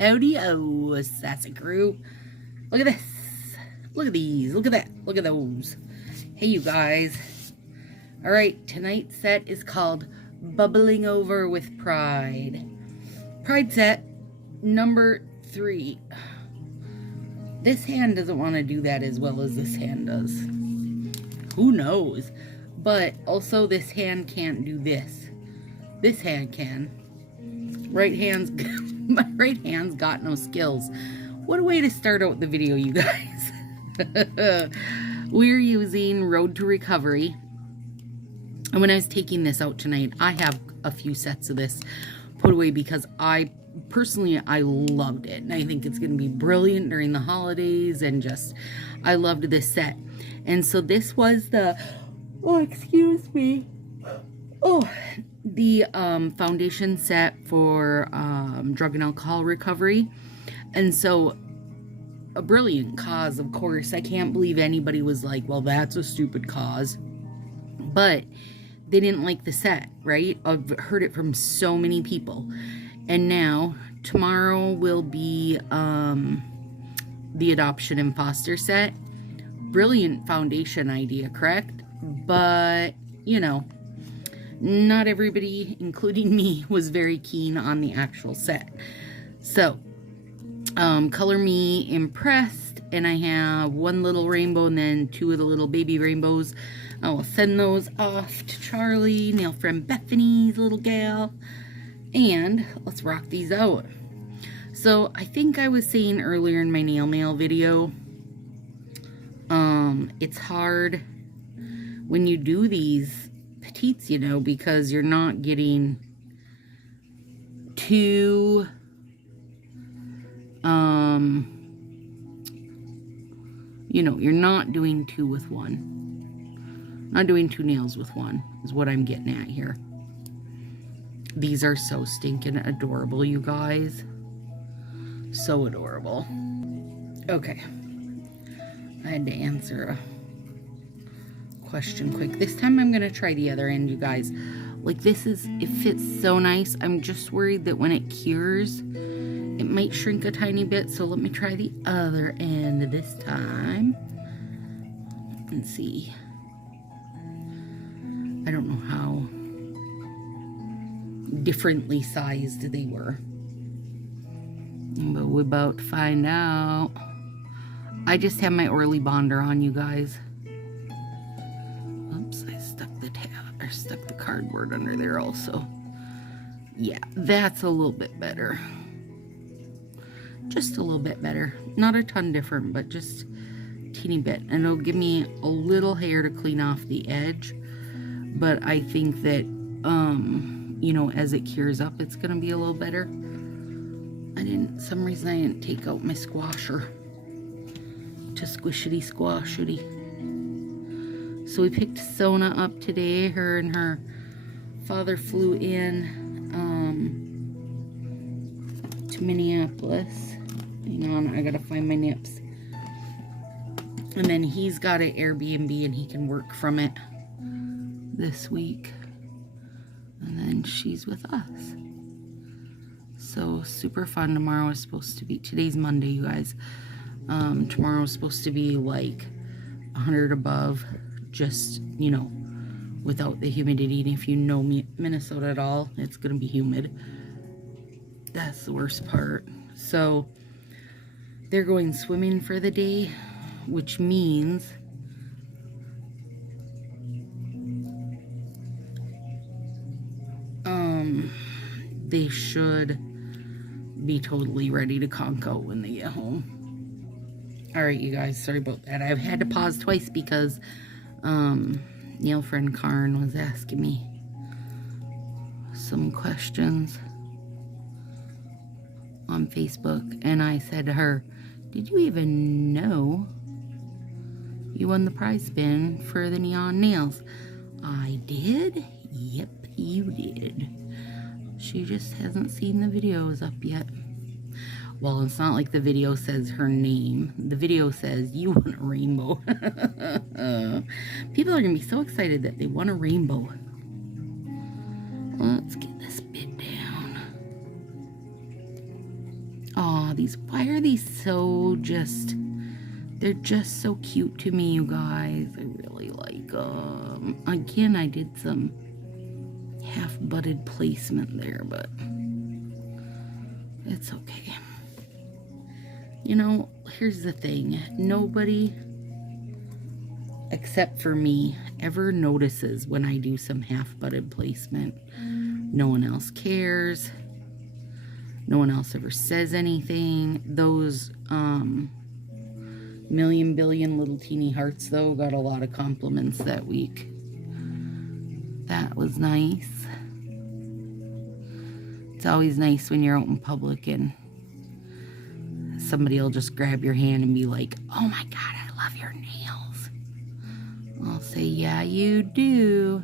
Howdy-o, Sassy crew. Look at this. Look at these. Look at that. Look at those. Hey, you guys. All right, tonight's set is called Bubbling Over with Pride. Pride set number 3. This hand doesn't want to do that as well as this hand does. Who knows? But also this hand can't do this. This hand can. Right hand's... My right hand's got no skills. What a way to start out the video, you guys. We're using Road to Recovery. And when I was taking this out tonight, I have a few sets of this put away because I loved it. And I think it's going to be brilliant during the holidays. And just, I loved this set. And so this was the, oh, excuse me. Oh, the foundation set for drug and alcohol recovery. And so a brilliant cause, of course. I can't believe anybody was like, well, that's a stupid cause. But they didn't like the set, right? I've heard it from so many people. And now tomorrow will be the adoption and foster set. Brilliant foundation idea, correct? But, you know, not everybody, including me, was very keen on the actual set. So, color me impressed, and I have one little rainbow and then 2 of the little baby rainbows. I will send those off to Charlie, nail friend Bethany's little gal, and let's rock these out. So, I think I was saying earlier in my nail mail video, it's hard when you do these petites, you know, because you're not getting too you know, you're not doing 2 with 1, not doing 2 nails with 1 is what I'm getting at here. These are so stinking adorable, you guys, so adorable. Okay, I had to answer a question quick. This time I'm gonna try the other end, you guys. Like, this is, it fits so nice. I'm just worried that when it cures, it might shrink a tiny bit. So let me try the other end this time and see. I don't know how differently sized they were, but we're about to find out. I just have my Orly bonder on, you guys. I stuck the cardboard under there also. Yeah, that's a little bit better. Just a little bit better. Not a ton different, but just a teeny bit. And it'll give me a little hair to clean off the edge. But I think that, you know, as it cures up, it's going to be a little better. Some reason I didn't take out my squasher to squishity squashity. So we picked Sona up today. Her and her father flew in to Minneapolis. Hang on, I gotta find my nips. And then he's got an Airbnb and he can work from it this week. And then she's with us. So super fun. Tomorrow is supposed to be, today's Monday, you guys. Tomorrow is supposed to be like 100 above. Just, you know, without the humidity. And if you know Minnesota at all, it's going to be humid. That's the worst part. So, they're going swimming for the day, which means they should be totally ready to conk out when they get home. Alright, you guys, sorry about that. I've had to pause twice because nail friend Karn was asking me some questions on Facebook, and I said to her, did you even know you won the prize spin for the neon nails? I did? Yep, you did. She just hasn't seen the videos up yet. Well, it's not like the video says her name. The video says, you want a rainbow. People are going to be so excited that they want a rainbow. Let's get this bit down. Aw, why are these so they're just so cute to me, you guys. I really like them. Again, I did some half-butted placement there, but it's okay. You know, here's the thing. Nobody, except for me, ever notices when I do some half-butted placement. No one else cares. No one else ever says anything. Those million billion little teeny hearts, though, got a lot of compliments that week. That was nice. It's always nice when you're out in public and somebody will just grab your hand and be like, oh my God, I love your nails. I'll say, yeah, you do.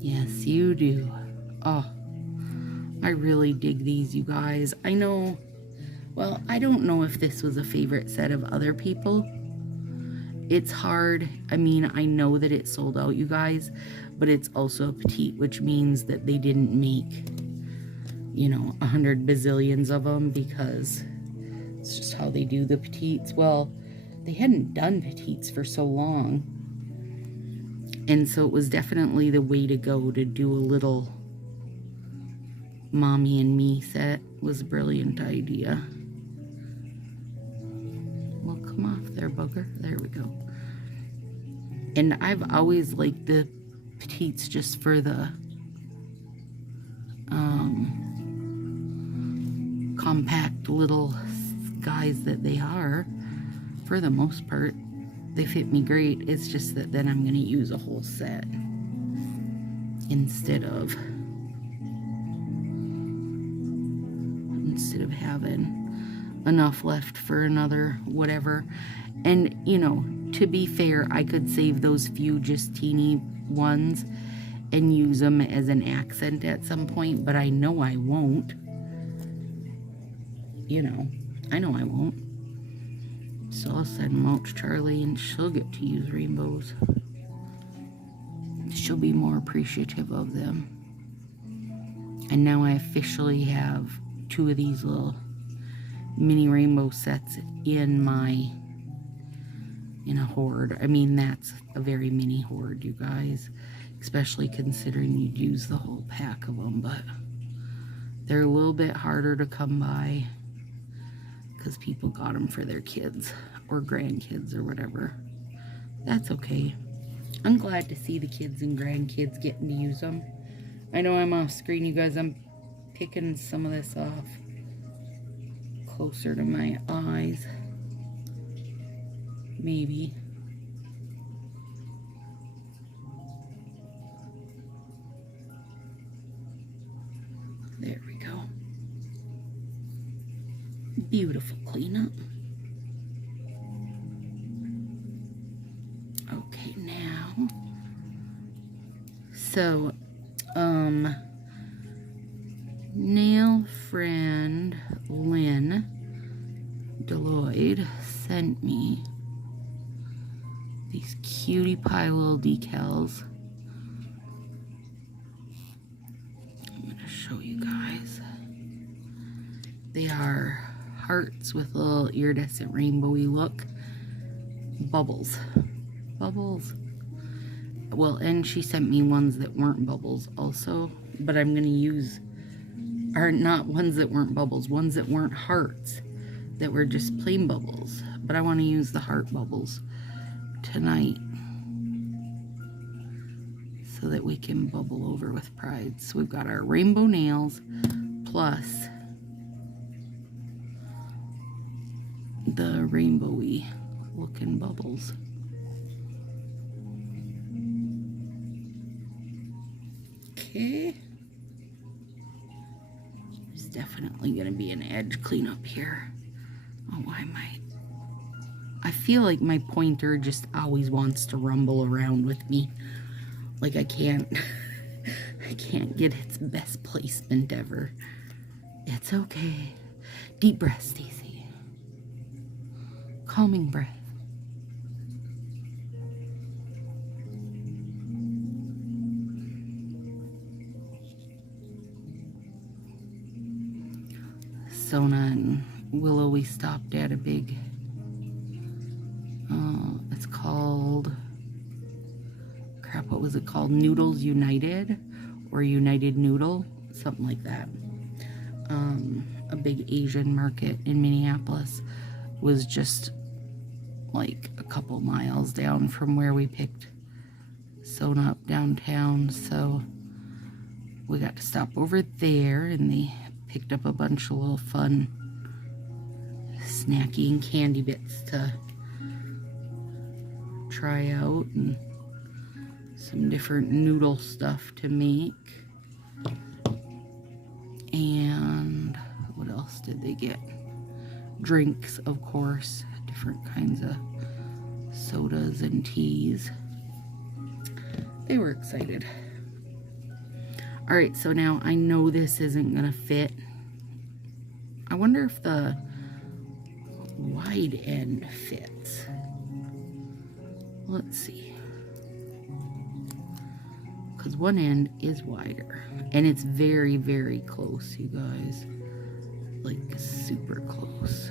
Yes, you do. Oh, I really dig these, you guys. I know, well, I don't know if this was a favorite set of other people. It's hard. I mean, I know that it sold out, you guys, but it's also a petite, which means that they didn't make, you know, 100 bazillions of them, because it's just how they do the petites. Well, they hadn't done petites for so long, and so it was definitely the way to go to do a little mommy and me set. Was a brilliant idea. Well, come off there, bugger. There we go. And I've always liked the petites just for the compact little guys that they are. For the most part, they fit me great. It's just that then I'm going to use a whole set instead of having enough left for another whatever. And, you know, to be fair, I could save those few just teeny ones and use them as an accent at some point, but I know I won't. You know, I know I won't. So I'll send them out to Charlie and she'll get to use rainbows. She'll be more appreciative of them. And now I officially have 2 of these little mini rainbow sets in a hoard. I mean, that's a very mini hoard, you guys, especially considering you'd use the whole pack of them, but they're a little bit harder to come by because people got them for their kids or grandkids or whatever. That's okay. I'm glad to see the kids and grandkids getting to use them. I know I'm off screen, you guys. I'm picking some of this off closer to my eyes. Maybe. There we go. Beautiful cleanup. Okay, now. So, nail friend Lynn Deloyd sent me these cutie pie little decals. I'm going to show you guys. They are hearts with a little iridescent rainbowy look. Bubbles. Bubbles. Well, and she sent me ones that weren't bubbles also, but I'm going to use, or not ones that weren't bubbles, ones that weren't hearts, that were just plain bubbles. But I want to use the heart bubbles tonight so that we can bubble over with pride. So we've got our rainbow nails plus the rainbowy looking bubbles. Okay. There's definitely going to be an edge cleanup here. Oh, why am I feel like my pointer just always wants to rumble around with me. Like I can't I can't get its best placement ever. It's okay. Deep breath, Stacy. Calming breath. Sona and Willow, we stopped at a big, it's called, crap, what was it called? Noodles United or United Noodle, something like that. A big Asian market in Minneapolis. Was just like a couple miles down from where we picked Sona up downtown, so we got to stop over there, and they picked up a bunch of little fun snacky and candy bits to try out, and some different noodle stuff to make. And what else did they get? Drinks, of course, different kinds of sodas and teas. They were excited. All right, so now I know this isn't gonna fit. I wonder if the wide end fits. Let's see. Because one end is wider, and it's very, very close, you guys. Like super close.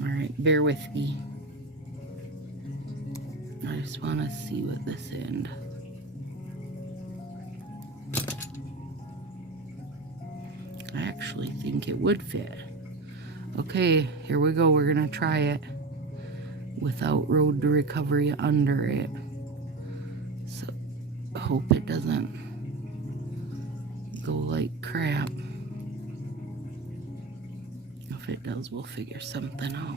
All right, bear with me. I just want to see what this end. I actually think it would fit. Okay, here we go. We're gonna try it without Road to Recovery under it. So, hope it doesn't go like crap. If it does, we'll figure something out.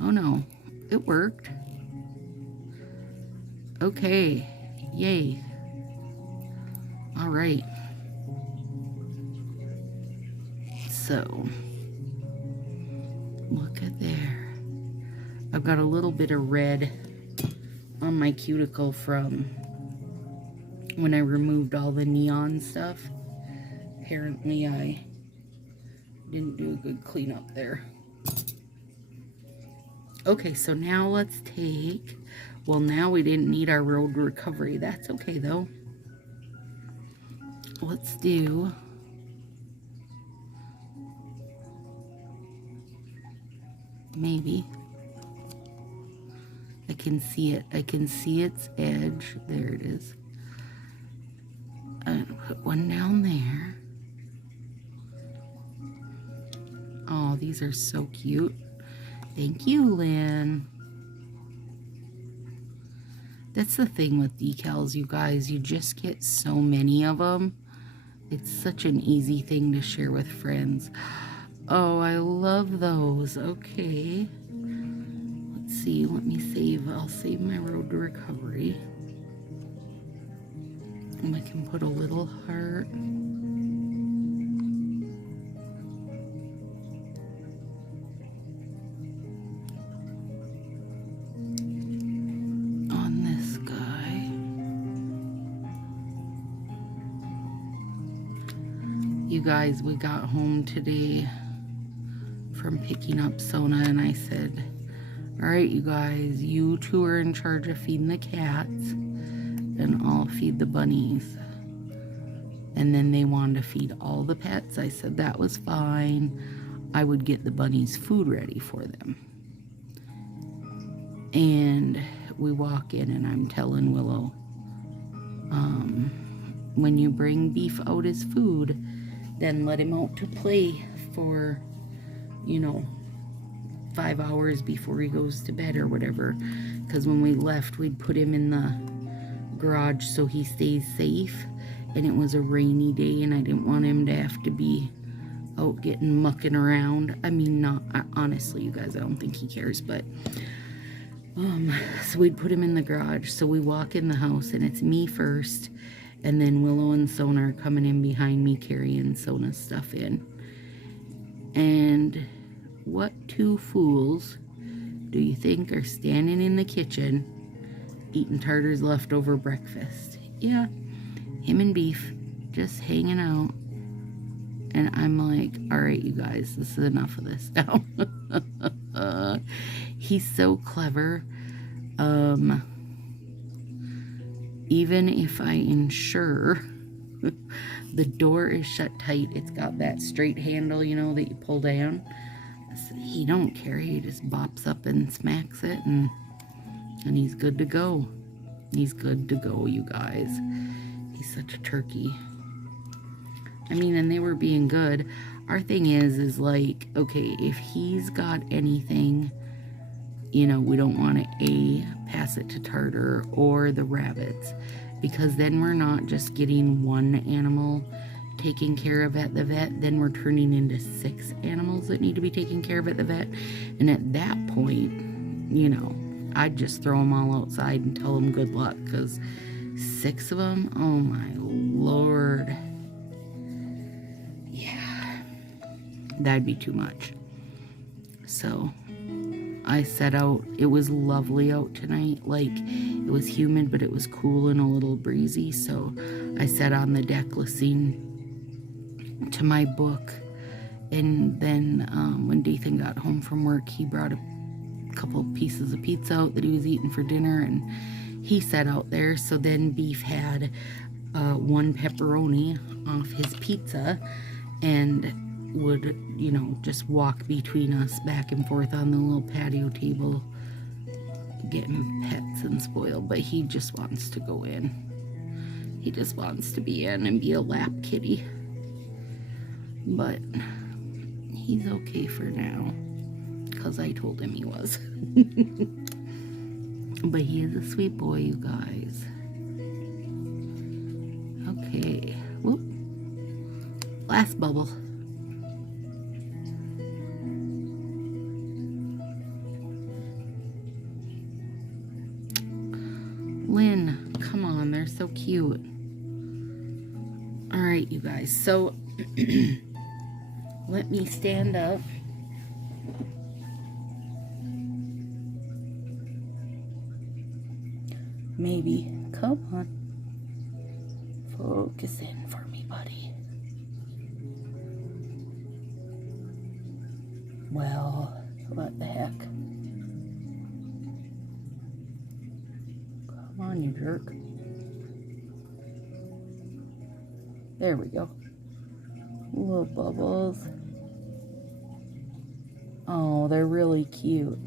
Oh no, it worked. Okay, yay. All right. So, look at there. I've got a little bit of red on my cuticle from when I removed all the neon stuff. Apparently I didn't do a good cleanup there. Okay, so now let's take, well, now we didn't need our Road to Recovery. That's okay though. Let's do maybe. I can see it. I can see its edge. There it is. I'm gonna put one down there. Oh, these are so cute. Thank you, Lynn. That's the thing with decals, you guys. You just get so many of them. It's such an easy thing to share with friends. Oh, I love those. Okay. Let's see. Let me save. I'll save my Road to Recovery. And I can put a little heart. On this guy. You guys, we got home today from picking up Sona, and I said, all right, you guys, you two are in charge of feeding the cats, and I'll feed the bunnies. And then they wanted to feed all the pets. I said that was fine. I would get the bunnies food ready for them. And we walk in, and I'm telling Willow, when you bring Beef out as food, then let him out to play for, you know, 5 hours before he goes to bed or whatever. Because when we left, we'd put him in the garage so he stays safe. And it was a rainy day, and I didn't want him to have to be out getting mucking around. I mean, not honestly, you guys, I don't think he cares, but so we'd put him in the garage. So we walk in the house, and it's me first, And then Willow and Sona are coming in behind me carrying Sona's stuff in. And what two fools do you think are standing in the kitchen eating Tartar's leftover breakfast? Yeah, him and Beef just hanging out. And I'm like, all right, you guys, this is enough of this now. He's so clever. Even if I ensure the door is shut tight, it's got that straight handle, you know, that you pull down. He don't care. He just bops up and smacks it, and he's good to go. He's good to go, you guys. He's such a turkey. I mean, and they were being good. Our thing is like, okay, if he's got anything, you know, we don't want to pass it to Tartar or the rabbits, because then we're not just getting one animal taken care of at the vet, then we're turning into 6 animals that need to be taken care of at the vet. And at that point, you know, I'd just throw them all outside and tell them good luck, because 6 of them, oh my Lord. Yeah, that'd be too much. So I set out. It was lovely out tonight. Like, it was humid, but it was cool and a little breezy. So I sat on the deck listening to my book. And then when Dathan got home from work, he brought a couple pieces of pizza out that he was eating for dinner, and he sat out there. So then Beef had 1 pepperoni off his pizza and would, you know, just walk between us back and forth on the little patio table getting pets and spoiled. But he just wants to go in. He just wants to be in and be a lap kitty. But he's okay for now, because I told him he was. But he is a sweet boy, you guys. Okay. Whoop. Last bubble. Lynn, come on, they're so cute. All right, you guys. So let me stand up. Maybe. Come on. Focus in for me, buddy. Well, what the heck? Come on, you jerk. There we go. Little bubbles. Oh, they're really cute.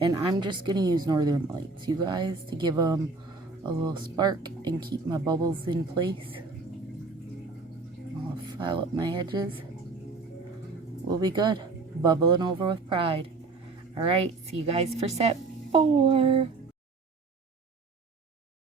And I'm just going to use Northern Lights, you guys, to give them a little spark and keep my bubbles in place. I'll file up my edges. We'll be good. Bubbling over with pride. All right, see you guys for set 4.